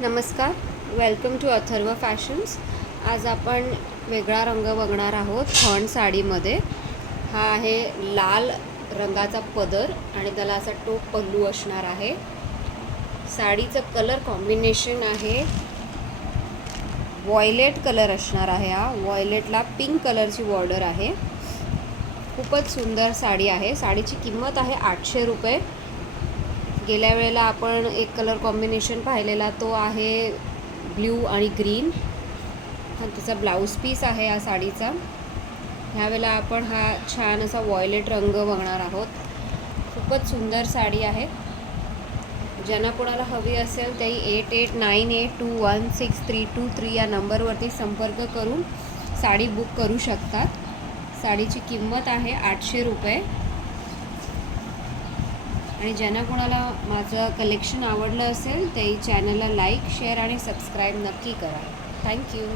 नमस्कार, welcome to Atharva fashions. आज आपण वेगळा रंग बघणार आहोत खण साडीमध्ये. हा आहे लाल रंगाचा पदर आणि त्याला असा टोप पल्लू असणार आहे. साडीचं कलर कॉम्बिनेशन आहे व्हायलेट कलर असणार आहे. हा व्हायलेटला पिंक कलरची बॉर्डर आहे. खूपच सुंदर साडी आहे. साडीची किंमत आहे 800 रुपये. गेल्या वेळेला आपण एक कलर कॉम्बिनेशन पाहिलेला, तो आहे ब्ल्यू आणि ग्रीन. हा त्याचा ब्लाऊज पीस आहे या साडीचा. ह्यावेळेला आपण हा छान असा व्हायलेट रंग बघणार आहोत. खूपच सुंदर साडी आहे. ज्यांना कोणाला हवी असेल त्याही 8898216323 या नंबरवरती संपर्क करून साडी बुक करू शकतात. साडीची किंमत आहे 800 रुपये. आणि ज्यांना कोणाला माझं कलेक्शन आवडलं असेल ते चॅनलला लाईक, शेअर आणि सबस्क्राईब नक्की करा. थँक्यू.